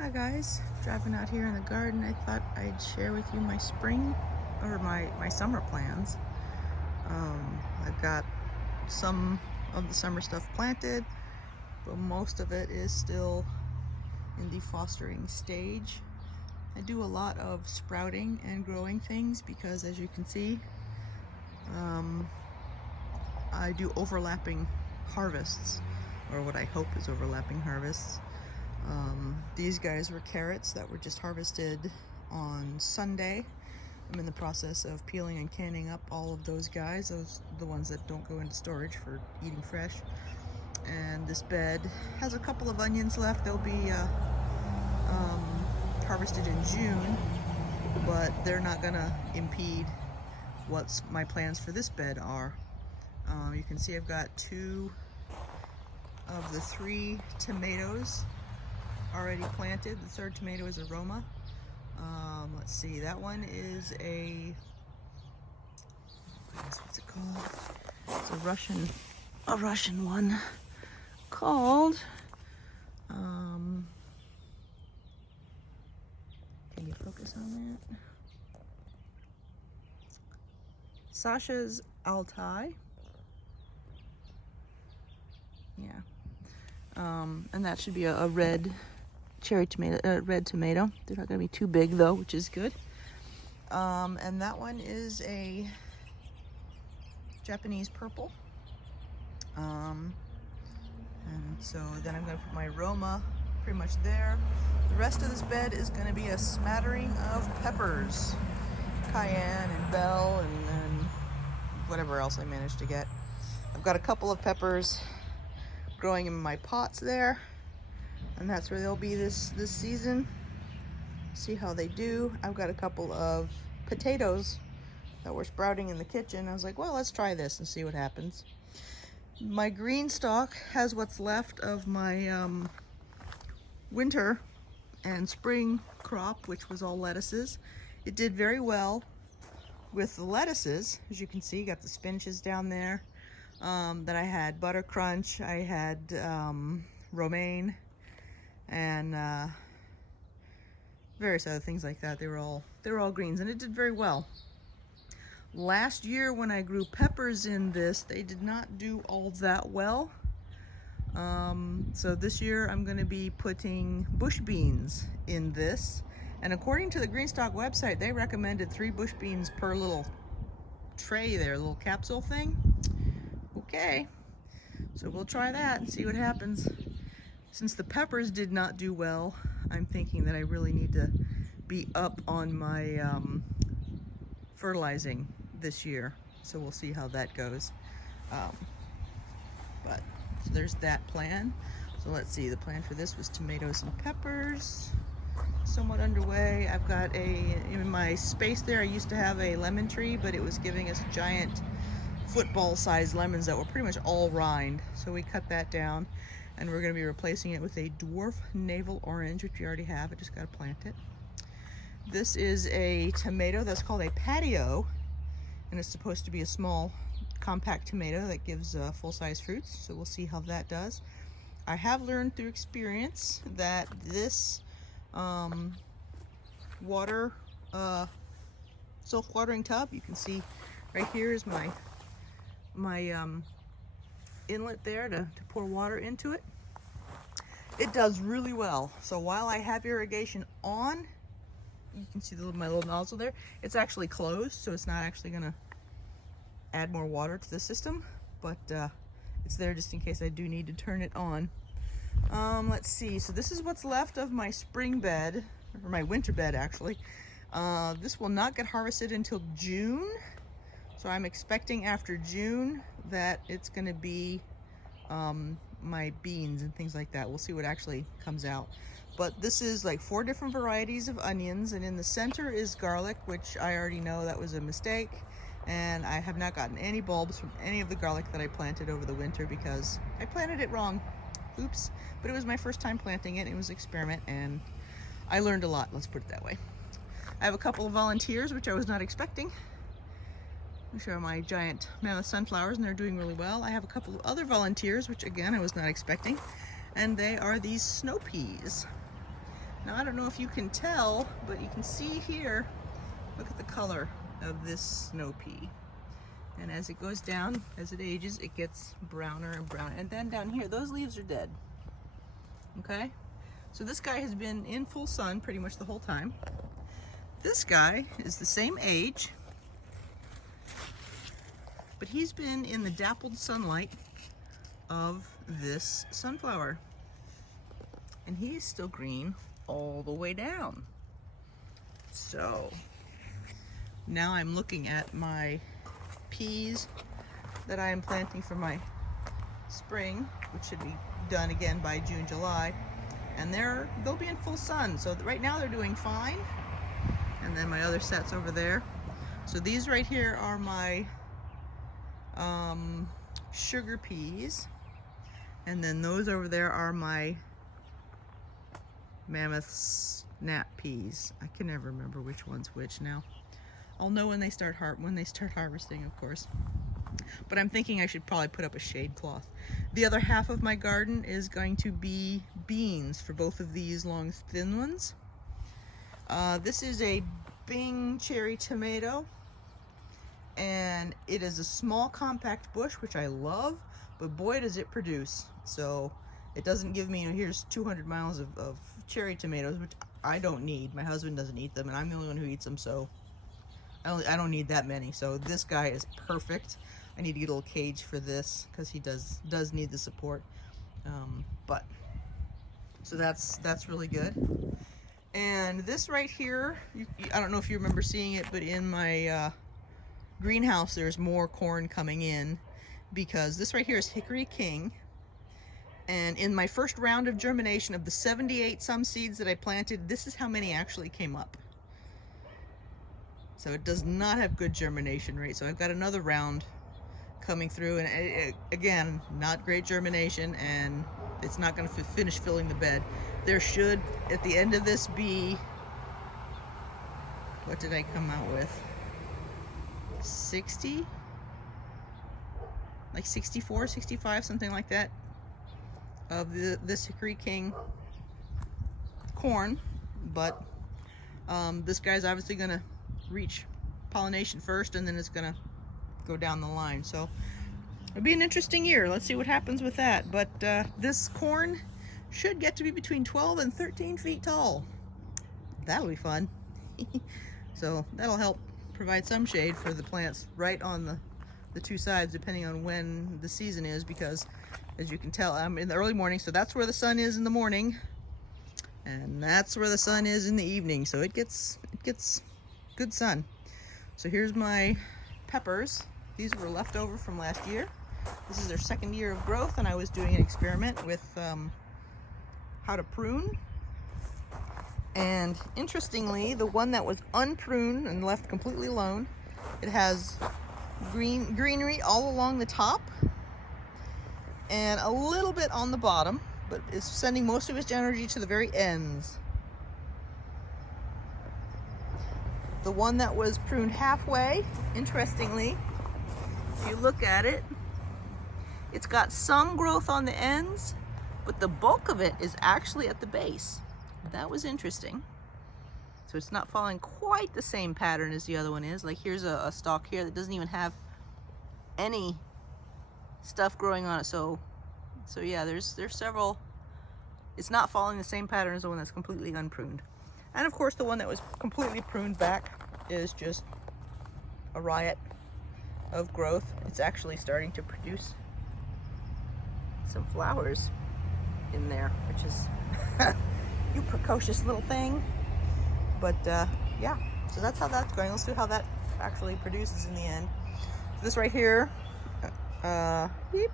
Hi guys, driving out here in the garden. I thought I'd share with you my spring or my summer plans. I've got some of the summer stuff planted, but most of it is still in the fostering stage. I do a lot of sprouting and growing things because, as you can see, I do overlapping harvests, or what I hope is overlapping harvests. These guys were carrots that were just harvested on Sunday. I'm in the process of peeling and canning up all of those guys, those the ones that don't go into storage for eating fresh. And this bed has a couple of onions left. They'll be harvested in June, but they're not gonna impede what my plans for this bed are. You can see I've got 2 of the 3 tomatoes already planted. The third tomato is Aroma. Let's see, that one is what's it called? It's a Russian one called, can you focus on that? Sasha's Altai. Yeah. And that should be a red cherry tomato, red tomato. They're not gonna be too big though, which is good. And that one is a Japanese purple. And so then I'm gonna put my Roma pretty much there. The rest of this bed is gonna be a smattering of peppers, cayenne and bell, and whatever else I managed to get. I've got a couple of peppers growing in my pots there, and that's where they'll be this season. See how they do. I've got a couple of potatoes that were sprouting in the kitchen. I was like, well, let's try this and see what happens. My green stalk has what's left of my winter and spring crop, which was all lettuces. It did very well with the lettuces. As you can see, got the spinaches down there. Then I had butter crunch, I had romaine, and various other things like that. They were all greens, and it did very well. Last year when I grew peppers in this, they did not do all that well. So this year I'm going to be putting bush beans in this, and according to the Greenstock website, they recommended 3 bush beans per little tray there, little capsule thing. Okay, so we'll try that and see what happens. Since the peppers did not do well, I'm thinking that I really need to be up on my fertilizing this year. So we'll see how that goes. But so there's that plan. So let's see, the plan for this was tomatoes and peppers. Somewhat underway. I've got in my space there, I used to have a lemon tree, but it was giving us giant football-sized lemons that were pretty much all rind. So we cut that down, and we're going to be replacing it with a dwarf navel orange, which we already have. I just got to plant it. This is a tomato that's called a patio, and it's supposed to be a small, compact tomato that gives full-size fruits. So we'll see how that does. I have learned through experience that this self-watering tub, you can see right here is my inlet there to pour water into it. It does really well. So while I have irrigation on, you can see my little nozzle there. It's actually closed, so it's not actually going to add more water to the system, but it's there just in case I do need to turn it on. Let's see. So this is what's left of my spring bed, or my winter bed actually. This will not get harvested until June. So I'm expecting after June that it's going to be my beans and things like that. We'll see what actually comes out. But this is like 4 different varieties of onions, and in the center is garlic, which I already know that was a mistake. And I have not gotten any bulbs from any of the garlic that I planted over the winter because I planted it wrong. Oops. But it was my first time planting it. It was an experiment, and I learned a lot, let's put it that way. I have a couple of volunteers, which I was not expecting. These are my giant Mammoth sunflowers, and they're doing really well. I have a couple of other volunteers, which again I was not expecting, and they are these snow peas. Now I don't know if you can tell, but you can see here, look at the color of this snow pea. And as it goes down, as it ages, it gets browner and browner. And then down here, those leaves are dead. Okay? So this guy has been in full sun pretty much the whole time. This guy is the same age, but he's been in the dappled sunlight of this sunflower. And he's still green all the way down. So now I'm looking at my peas that I am planting for my spring, which should be done again by June, July. And they'll be in full sun. So right now they're doing fine. And then my other sets over there. So these right here are my sugar peas. And then those over there are my Mammoth snap peas. I can never remember which one's which now. I'll know when they start harvesting, of course. But I'm thinking I should probably put up a shade cloth. The other half of my garden is going to be beans for both of these long, thin ones. This is a Bing cherry tomato, and it is a small compact bush, which I love, but boy does it produce. So it doesn't give me, here's 200 miles of cherry tomatoes, which I don't need. My husband doesn't eat them, and I'm the only one who eats them, so I don't need that many. So this guy is perfect. I need to get a little cage for this because he does need the support. So that's really good. And this right here, I don't know if you remember seeing it, but in my greenhouse there's more corn coming in, because this right here is Hickory King. And in my first round of germination of the 78 some seeds that I planted, this is how many actually came up. So it does not have good germination rate. So I've got another round coming through, and again, not great germination, and it's not going to finish filling the bed. There should, at the end of this, be, what did I come out with? 60? Like 64, 65, something like that, of this Hickory King corn. But this guy's obviously going to reach pollination first, and then it's going to go down the line. So it'll be an interesting year. Let's see what happens with that. But this corn should get to be between 12 and 13 feet tall. That'll be fun. So that'll help provide some shade for the plants right on the two sides, depending on when the season is, because as you can tell, I'm in the early morning, so that's where the sun is in the morning, and that's where the sun is in the evening. So it gets good sun. So here's my peppers. These were left over from last year. This is their second year of growth, and I was doing an experiment with how to prune. And interestingly, the one that was unpruned and left completely alone, it has greenery all along the top and a little bit on the bottom, but is sending most of its energy to the very ends. The one that was pruned halfway, interestingly, if you look at it, it's got some growth on the ends, but the bulk of it is actually at the base. That was interesting. So it's not following quite the same pattern as the other one is. Like here's a stalk here that doesn't even have any stuff growing on it. So yeah, there's several. It's not following the same pattern as the one that's completely unpruned. And of course the one that was completely pruned back is just a riot of growth. It's actually starting to produce some flowers in there, which is you precocious little thing. But yeah, so that's how that's going. Let's see how that actually produces in the end. So this right here, beep,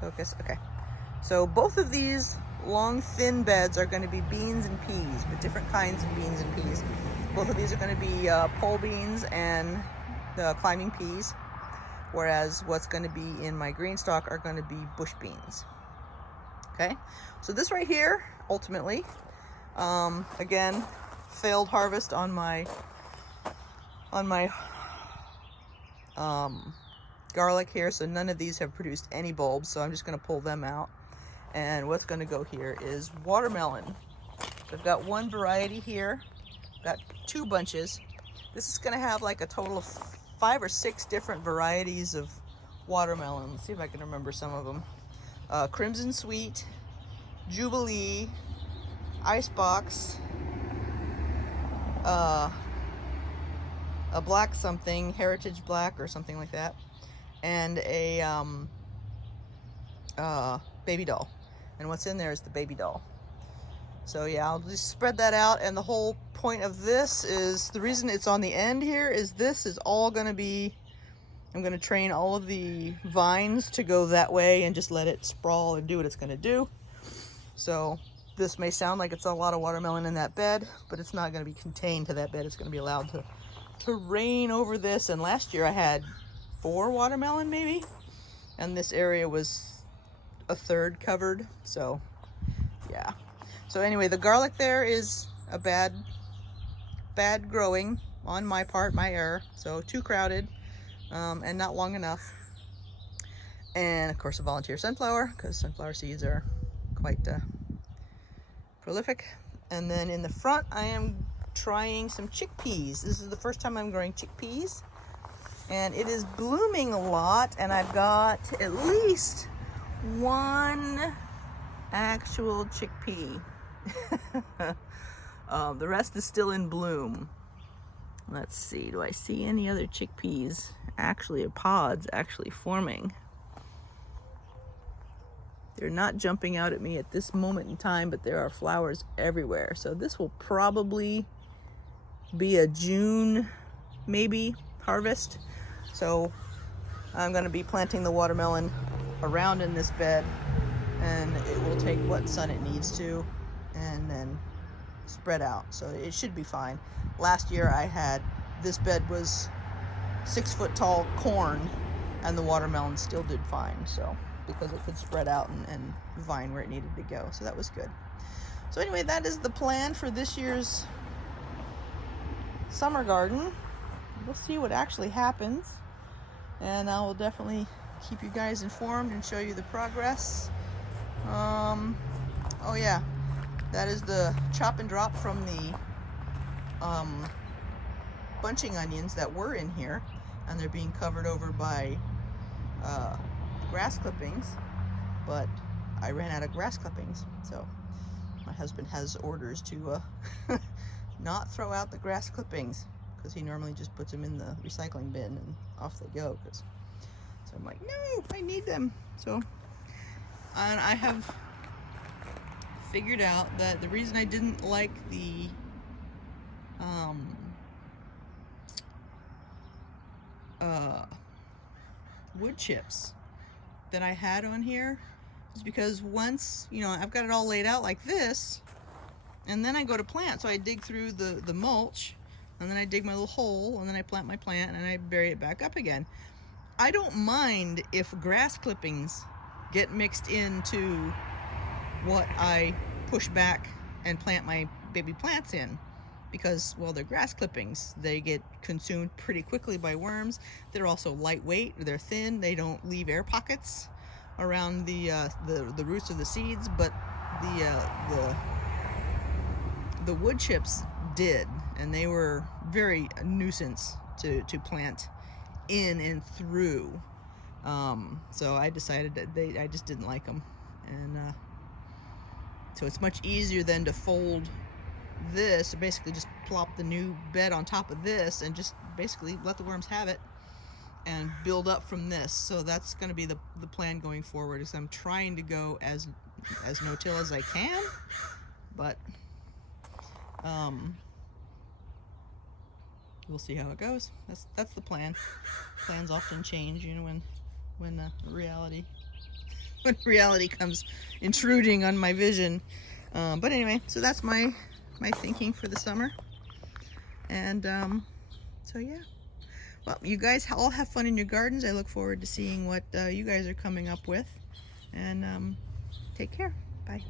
focus, okay. So both of these long thin beds are going to be beans and peas, but different kinds of beans and peas. Both of these are going to be pole beans and the climbing peas, whereas what's going to be in my green stalk are going to be bush beans. Okay, so this right here, ultimately, again, failed harvest on my garlic here, so none of these have produced any bulbs, so I'm just going to pull them out. And what's going to go here is watermelon. I've got one variety here, got 2 bunches. This is gonna have like a total of 5 or 6 different varieties of watermelon. Let's see if I can remember some of them. Crimson Sweet, Jubilee, Icebox, a black something, Heritage Black or something like that, and a baby doll. And what's in there is the baby doll. So yeah, I'll just spread that out, and the whole point of this is, the reason it's on the end here is this is all going to be, I'm going to train all of the vines to go that way and just let it sprawl and do what it's going to do. So this may sound like it's a lot of watermelon in that bed, but it's not going to be contained to that bed. It's going to be allowed to rain over this. And last year I had 4 watermelon maybe, and this area was a third covered. So yeah. So anyway, the garlic there is a bad growing on my part, my error. So too crowded and not long enough. And of course a volunteer sunflower, because sunflower seeds are quite prolific. And then in the front I am trying some chickpeas. This is the first time I'm growing chickpeas, and it is blooming a lot, and I've got at least 1 actual chickpea. The rest is still in bloom. Let's see, do I see any other chickpeas actually, pods actually forming? They're not jumping out at me at this moment in time, but there are flowers everywhere. So this will probably be a June maybe harvest. So I'm going to be planting the watermelon around in this bed, and it will take what sun it needs to and then spread out. So it should be fine. Last year I had, this bed was 6-foot tall corn, and the watermelon still did fine. So because it could spread out and vine where it needed to go. So that was good. So anyway, that is the plan for this year's summer garden. We'll see what actually happens, and I will definitely keep you guys informed and show you the progress. Oh yeah, that is the chop and drop from the bunching onions that were in here, and they're being covered over by grass clippings, but I ran out of grass clippings, so my husband has orders to not throw out the grass clippings, because he normally just puts them in the recycling bin and off they go. So I'm like, no, I need them. So, and I have figured out that the reason I didn't like the wood chips that I had on here is because once, you know, I've got it all laid out like this, and then I go to plant, so I dig through the mulch, and then I dig my little hole, and then I plant my plant, and I bury it back up again. I don't mind if grass clippings get mixed into what I push back and plant my baby plants in, because, well, they're grass clippings. They get consumed pretty quickly by worms. They're also lightweight, they're thin, they don't leave air pockets around the roots of the seeds, but the wood chips did, and they were very a nuisance to plant in and through. So I decided that I just didn't like them, and so it's much easier than to fold this, or basically just plop the new bed on top of this and just basically let the worms have it and build up from this. So that's going to be the plan going forward, is I'm trying to go as no-till as I can, but we'll see how it goes. That's the plan. Plans often change, you know, when reality comes intruding on my vision. But anyway, so that's my thinking for the summer. And so yeah, well, you guys all have fun in your gardens. I look forward to seeing what you guys are coming up with, and take care. Bye.